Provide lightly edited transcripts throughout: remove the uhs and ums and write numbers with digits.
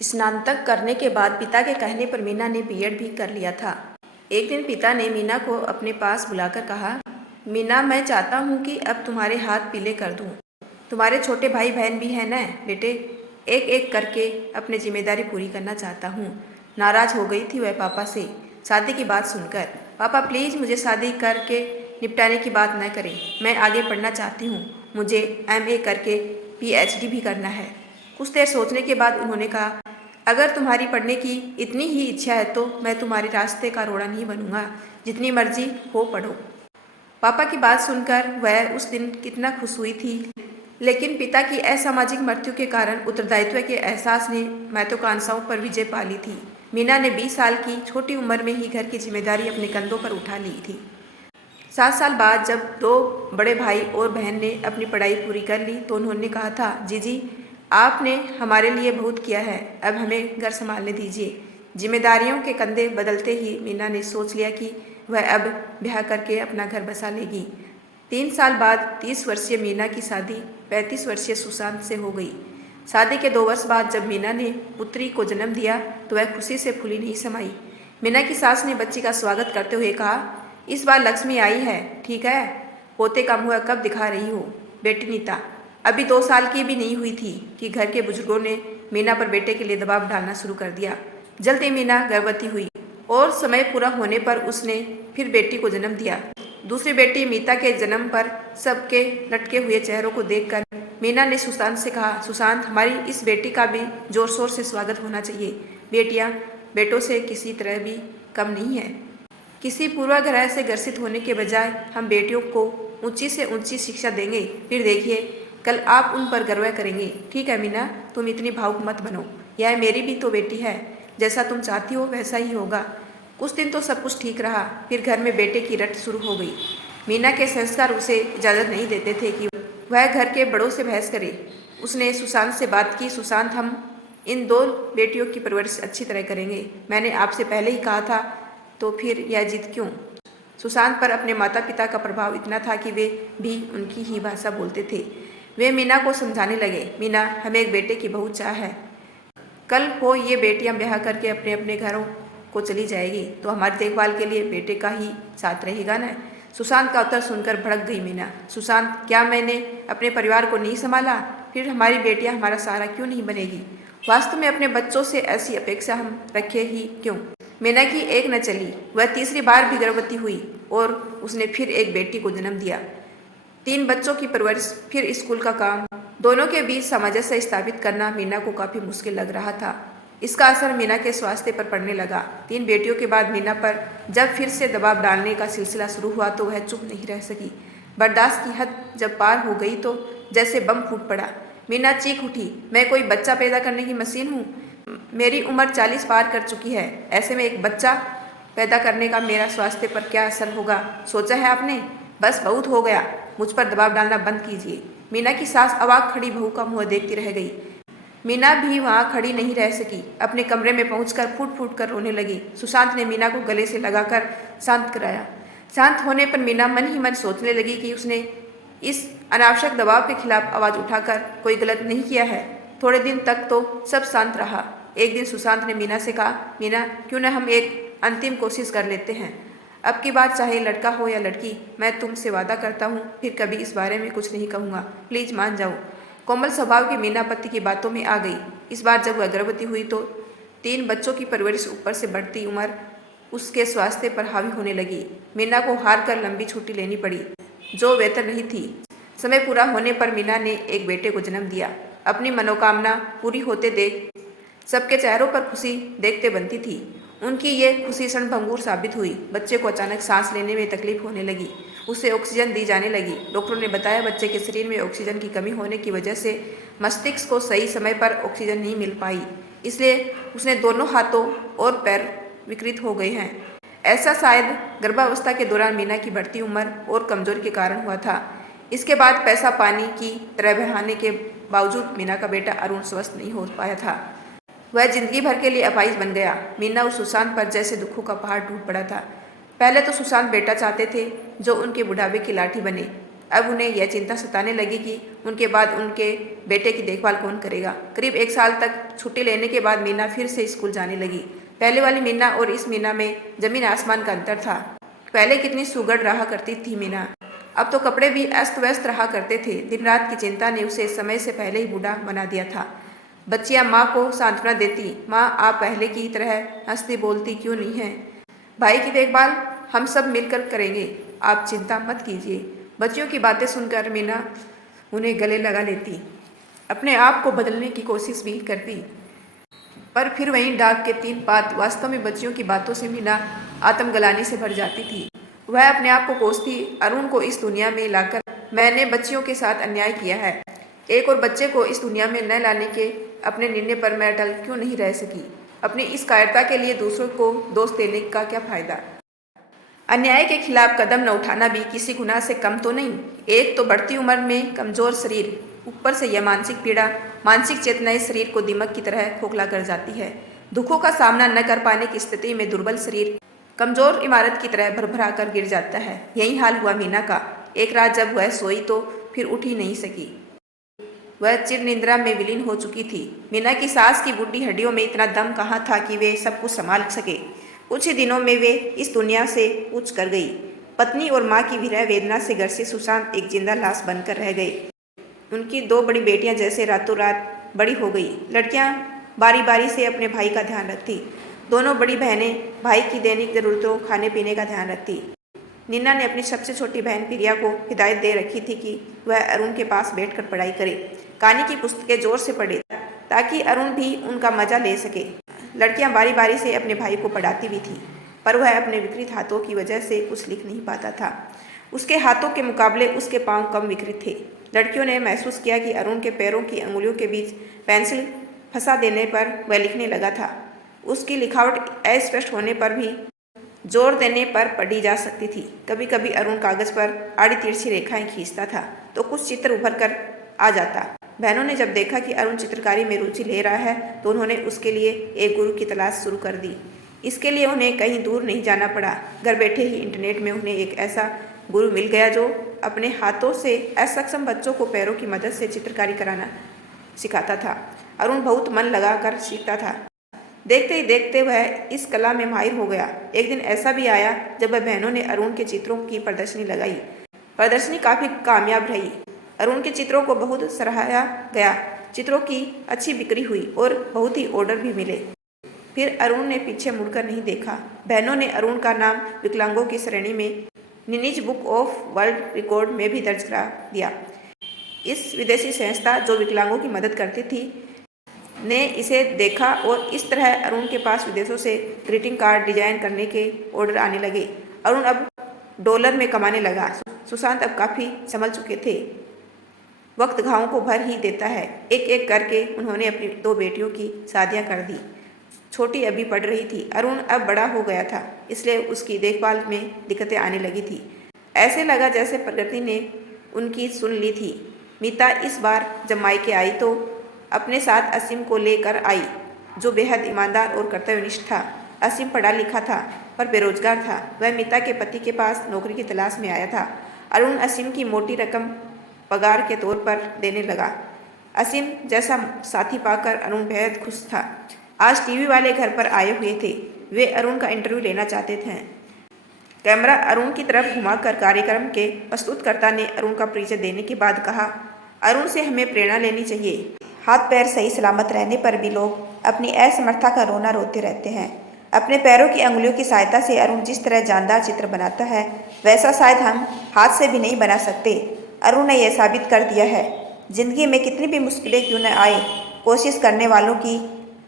स्नातक करने के बाद पिता के कहने पर मीना ने बीएड भी कर लिया था। एक दिन पिता ने मीना को अपने पास बुलाकर कहा, मीना, मैं चाहता हूँ कि अब तुम्हारे हाथ पीले कर दूँ। तुम्हारे छोटे भाई बहन भी हैं न बेटे, एक एक करके अपनी जिम्मेदारी पूरी करना चाहता हूँ। नाराज हो गई थी वह पापा से शादी की बात सुनकर। पापा प्लीज़ मुझे शादी करके निपटाने की बात न करें, मैं आगे पढ़ना चाहती हूँ, मुझे एमए करके पीएचडी भी करना है। कुछ देर सोचने के बाद उन्होंने कहा, अगर तुम्हारी पढ़ने की इतनी ही इच्छा है तो मैं तुम्हारे रास्ते का रोड़ा नहीं बनूंगा, जितनी मर्जी हो पढ़ो। पापा की बात सुनकर वह उस दिन कितना खुश हुई थी, लेकिन पिता की असामाजिक मृत्यु के कारण उत्तरदायित्व के एहसास ने महत्वाकांक्षाओं पर विजय पा ली थी। मीना ने 20 साल की छोटी उम्र में ही घर की जिम्मेदारी अपने कंधों पर उठा ली थी। 7 साल बाद जब 2 बड़े भाई और बहन ने अपनी पढ़ाई पूरी कर ली तो उन्होंने कहा था, जीजी आपने हमारे लिए बहुत किया है, अब हमें घर संभालने दीजिए। जिम्मेदारियों के कंधे बदलते ही मीना ने सोच लिया कि वह अब ब्याह करके अपना घर बसा लेगी। 3 साल बाद 30 वर्षीय मीना की शादी 35 वर्षीय सुशांत से हो गई। शादी के 2 वर्ष बाद जब मीना ने पुत्री को जन्म दिया तो वह खुशी से फूली नहीं समाई। मीना की सास ने बच्ची का स्वागत करते हुए कहा, इस बार लक्ष्मी आई है, ठीक है, पोते का मुँह कब दिखा रही हो बेटी नीता। अभी 2 साल की भी नहीं हुई थी कि घर के बुजुर्गों ने मीना पर बेटे के लिए दबाव डालना शुरू कर दिया। जल्द ही मीना गर्भवती हुई और समय पूरा होने पर उसने फिर बेटी को जन्म दिया। दूसरी बेटी मीता के जन्म पर सबके लटके हुए चेहरों को देखकर मीना ने सुशांत से कहा, सुशांत हमारी इस बेटी का भी जोर शोर से स्वागत होना चाहिए। बेटियां बेटों से किसी तरह भी कम नहीं है। किसी पूर्वाग्रह से ग्रसित होने के बजाय हम बेटियों को ऊंची से ऊंची शिक्षा देंगे, फिर देखिए कल आप उन पर गर्व करेंगे। ठीक है मीना, तुम इतनी भावुक मत बनो, यह मेरी भी तो बेटी है, जैसा तुम चाहती हो वैसा ही होगा। कुछ दिन तो सब कुछ ठीक रहा, फिर घर में बेटे की रट शुरू हो गई। मीना के संस्कार उसे इजाज़त नहीं देते थे कि वह घर के बड़ों से बहस करे। उसने सुशांत से बात की, सुशांत हम इन 2 बेटियों की परवरिश अच्छी तरह करेंगे, मैंने आपसे पहले ही कहा था, तो फिर यह जिद क्यों। सुशांत पर अपने माता पिता का प्रभाव इतना था कि वे भी उनकी ही भाषा बोलते थे। वे मीना को समझाने लगे, मीना हमें एक बेटे की बहुत चाह है, कल को ये बेटियां ब्याह करके अपने अपने घरों को चली जाएगी तो हमारी देखभाल के लिए बेटे का ही साथ रहेगा ना। सुशांत का उत्तर सुनकर भड़क गई मीना, सुशांत क्या मैंने अपने परिवार को नहीं संभाला, फिर हमारी बेटियां हमारा सहारा क्यों नहीं बनेगी। वास्तव में अपने बच्चों से ऐसी अपेक्षा हम रखे ही क्यों। मीना की एक न चली, वह तीसरी बार भी गर्भवती हुई और उसने फिर एक बेटी को जन्म दिया। 3 बच्चों की परवरिश, फिर स्कूल का काम, दोनों के बीच सामंजस्य स्थापित करना मीना को काफ़ी मुश्किल लग रहा था। इसका असर मीना के स्वास्थ्य पर पड़ने लगा। 3 बेटियों के बाद मीना पर जब फिर से दबाव डालने का सिलसिला शुरू हुआ तो वह चुप नहीं रह सकी। बर्दाश्त की हद जब पार हो गई तो जैसे बम फूट पड़ा। मीना चीख उठी, मैं कोई बच्चा पैदा करने की मशीन हूँ, मेरी उम्र 40 पार कर चुकी है, ऐसे में एक बच्चा पैदा करने का मेरा स्वास्थ्य पर क्या असर होगा, सोचा है आपने। बस बहुत हो गया, मुझ पर दबाव डालना बंद कीजिए। मीना की सास अवाक खड़ी बहू का मुंह देखती रह गई। मीना भी वहाँ खड़ी नहीं रह सकी, अपने कमरे में पहुंचकर फूट फूट कर रोने लगी। सुशांत ने मीना को गले से लगाकर शांत कराया। शांत होने पर मीना मन ही मन सोचने लगी कि उसने इस अनावश्यक दबाव के खिलाफ आवाज़ उठाकर कोई गलत नहीं किया है। थोड़े दिन तक तो सब शांत रहा। एक दिन सुशांत ने मीना से कहा, मीना क्यों न हम एक अंतिम कोशिश कर लेते हैं, अब की बात चाहे लड़का हो या लड़की, मैं तुमसे वादा करता हूँ फिर कभी इस बारे में कुछ नहीं कहूँगा, प्लीज़ मान जाओ। कोमल स्वभाव की मीना पति की बातों में आ गई। इस बार जब वह गर्भवती हुई तो 3 बच्चों की परवरिश ऊपर से बढ़ती उम्र उसके स्वास्थ्य पर हावी होने लगी। मीना को हार कर लंबी छुट्टी लेनी पड़ी जो वेतन रही थी। समय पूरा होने पर मीना ने एक बेटे को जन्म दिया। अपनी मनोकामना पूरी होते देख सबके चेहरों पर खुशी देखते बनती थी। उनकी ये खुशी क्षणभंगुर साबित हुई। बच्चे को अचानक सांस लेने में तकलीफ होने लगी, उसे ऑक्सीजन दी जाने लगी। डॉक्टरों ने बताया बच्चे के शरीर में ऑक्सीजन की कमी होने की वजह से मस्तिष्क को सही समय पर ऑक्सीजन नहीं मिल पाई, इसलिए उसने दोनों हाथों और पैर विकृत हो गए हैं। ऐसा शायद गर्भावस्था के दौरान मीना की बढ़ती उम्र और कमजोरी के कारण हुआ था। इसके बाद पैसा पानी की तरह बहाने के बावजूद मीना का बेटा अरुण स्वस्थ नहीं हो पाया था। वह जिंदगी भर के लिए अपाहिज बन गया। मीना और सुशांत पर जैसे दुखों का पहाड़ टूट पड़ा था। पहले तो सुशांत बेटा चाहते थे जो उनके बुढ़ापे की लाठी बने, अब उन्हें यह चिंता सताने लगी कि उनके बाद उनके बेटे की देखभाल कौन करेगा। करीब 1 साल तक छुट्टी लेने के बाद मीना फिर से स्कूल जाने लगी। पहले वाली मीना और इस मीना में जमीन आसमान का अंतर था। पहले कितनी सुगड़ रहा करती थी मीना, अब तो कपड़े भी अस्त व्यस्त रहा करते थे। दिन रात की चिंता ने उसे समय से पहले ही बूढ़ा बना दिया था। बच्चियां माँ को सांत्वना देती, माँ आप पहले की तरह हंसती बोलती क्यों नहीं हैं? भाई की देखभाल हम सब मिलकर करेंगे, आप चिंता मत कीजिए। बच्चियों की बातें सुनकर मीना उन्हें गले लगा लेती, अपने आप को बदलने की कोशिश भी करती, पर फिर वहीं डाक के 3 पात वास्तव में बच्चियों की बातों से मीना आत्मग्लानि से भर जाती थी। वह अपने आप को कोसती, अरुण को इस दुनिया में लाकर मैंने बच्चियों के साथ अन्याय किया है। एक और बच्चे को इस दुनिया में न लाने के अपने निर्णय पर मैं अटल क्यों नहीं रह सकी? अपनी इस कायरता के लिए दूसरों को दोष देने का क्या फायदा? अन्याय के खिलाफ कदम न उठाना भी किसी गुनाह से कम तो नहीं। एक तो बढ़ती उम्र में कमजोर शरीर, ऊपर से यह मानसिक पीड़ा, मानसिक चेतनाएं शरीर को दीमक की तरह खोखला कर जाती है। दुखों का सामना न कर पाने की स्थिति में दुर्बल शरीर कमजोर इमारत की तरह भरभरा कर गिर जाता है। यही हाल हुआ मीना का। एक रात जब वह सोई तो फिर उठ ही नहीं सकी। वह चिर निद्रा में विलीन हो चुकी थी। मीना की सांस की बूढ़ी हड्डियों में इतना दम कहाँ था कि वे सब कुछ संभाल सके। कुछ ही दिनों में वे इस दुनिया से कूच कर गई। पत्नी और माँ की विरह वेदना से घर से सुशांत एक जिंदा लाश बनकर रह गए। उनकी 2 बड़ी बेटियां जैसे रातों रात बड़ी हो गई। लड़कियां बारी बारी से अपने भाई का ध्यान रखती। दोनों बड़ी बहनें भाई की दैनिक जरूरतों, खाने पीने का ध्यान रखती। नीना ने अपनी सबसे छोटी बहन प्रिया को हिदायत दे रखी थी कि वह अरुण के पास बैठकर पढ़ाई करे, कहानी की पुस्तकें जोर से पढ़े ताकि अरुण भी उनका मजा ले सके। लड़कियां बारी बारी से अपने भाई को पढ़ाती भी थी, पर वह अपने विकृत हाथों की वजह से कुछ लिख नहीं पाता था। उसके हाथों के मुकाबले उसके पांव कम विकृत थे। लड़कियों ने महसूस किया कि अरुण के पैरों की अंगुलियों के बीच पेंसिल फंसा देने पर वह लिखने लगा था। उसकी लिखावट अस्पष्ट होने पर भी जोर देने पर पढ़ी जा सकती थी। कभी कभी अरुण कागज पर आड़ी तिरछी रेखाएं खींचता था तो कुछ चित्र उभर कर आ जाता। बहनों ने जब देखा कि अरुण चित्रकारी में रुचि ले रहा है तो उन्होंने उसके लिए एक गुरु की तलाश शुरू कर दी। इसके लिए उन्हें कहीं दूर नहीं जाना पड़ा। घर बैठे ही इंटरनेट में उन्हें एक ऐसा गुरु मिल गया जो अपने हाथों से असक्षम बच्चों को पैरों की मदद से चित्रकारी कराना सिखाता था। अरुण बहुत मन लगाकर सीखता था। देखते ही देखते वह इस कला में माहिर हो गया। एक दिन ऐसा भी आया जब वह बहनों ने अरुण के चित्रों की प्रदर्शनी लगाई। प्रदर्शनी काफ़ी कामयाब रही। अरुण के चित्रों को बहुत सराहा गया। चित्रों की अच्छी बिक्री हुई और बहुत ही ऑर्डर भी मिले। फिर अरुण ने पीछे मुड़कर नहीं देखा। बहनों ने अरुण का नाम विकलांगों की श्रेणी में Guinness book of world record में भी दर्ज करा दिया। इस विदेशी संस्था जो विकलांगों की मदद करती थी ने इसे देखा और इस तरह अरुण के पास विदेशों से ग्रीटिंग कार्ड डिजाइन करने के ऑर्डर आने लगे। अरुण अब डॉलर में कमाने लगा। सुशांत अब काफ़ी संभल चुके थे। वक्त घावों को भर ही देता है। एक एक करके उन्होंने अपनी 2 बेटियों की शादियां कर दी। छोटी अभी पढ़ रही थी। अरुण अब बड़ा हो गया था, इसलिए उसकी देखभाल में दिक्कतें आने लगी थी। ऐसे लगा जैसे प्रकृति ने उनकी सुन ली थी। मीता इस बार जब मायके आई तो अपने साथ असीम को लेकर आई, जो बेहद ईमानदार और कर्तव्यनिष्ठ था। असीम पढ़ा लिखा था पर बेरोजगार था। वह मीता के पति के पास नौकरी की तलाश में आया था। अरुण असीम की मोटी रकम पगार के तौर पर देने लगा। असीम जैसा साथी पाकर अरुण बेहद खुश था। आज टीवी वाले घर पर आए हुए थे। वे अरुण का इंटरव्यू लेना चाहते थे। कैमरा अरुण की तरफ घुमाकर कार्यक्रम के प्रस्तुतकर्ता ने अरुण का परिचय देने के बाद कहा, अरुण से हमें प्रेरणा लेनी चाहिए। हाथ पैर सही सलामत रहने पर भी लोग अपनी असमर्थता का रोना रोते रहते हैं। अपने पैरों की अंगुलियों की सहायता से अरुण जिस तरह जानदार चित्र बनाता है वैसा शायद हम हाथ से भी नहीं बना सकते। अरुण ने यह साबित कर दिया है। जिंदगी में कितनी भी मुश्किलें क्यों न आए, कोशिश करने वालों की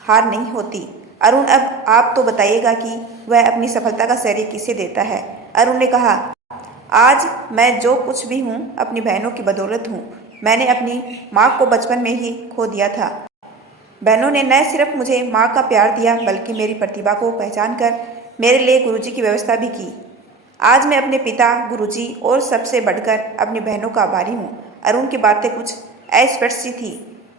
हार नहीं होती। अरुण अब आप तो बताइएगा कि वह अपनी सफलता का श्रेय किसे देता है। अरुण ने कहा, आज मैं जो कुछ भी हूँ अपनी बहनों की बदौलत हूँ। मैंने अपनी माँ को बचपन में ही खो दिया था। बहनों ने न सिर्फ मुझे माँ का प्यार दिया बल्कि मेरी प्रतिभा को पहचान कर मेरे लिए गुरुजी की व्यवस्था भी की। आज मैं अपने पिता, गुरुजी और सबसे बढ़कर अपनी बहनों का आभारी हूँ। अरुण की बातें कुछ अस्पष्ट सी थी,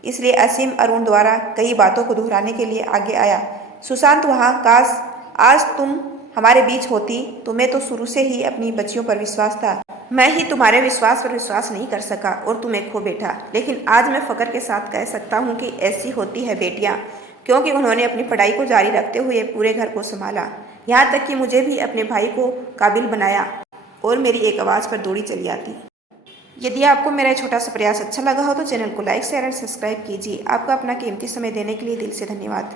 इसलिए असीम अरुण द्वारा कई बातों को दोहराने के लिए आगे आया। सुशांत वहाँ, काश आज तुम हमारे बीच होती। तुम्हें तो शुरू से ही अपनी बच्चियों पर विश्वास था। मैं ही तुम्हारे विश्वास पर विश्वास नहीं कर सका और तुम्हें खो बैठा, लेकिन आज मैं फ़ख्र के साथ कह सकता हूँ कि ऐसी होती है बेटियाँ, क्योंकि उन्होंने अपनी पढ़ाई को जारी रखते हुए पूरे घर को संभाला, यहाँ तक कि मुझे भी अपने भाई को काबिल बनाया और मेरी एक आवाज़ पर दौड़ी चली आती। यदि आपको मेरा छोटा सा प्रयास अच्छा लगा हो तो चैनल को लाइक शेयर और सब्सक्राइब कीजिए। आपका अपना कीमती समय देने के लिए दिल से धन्यवाद।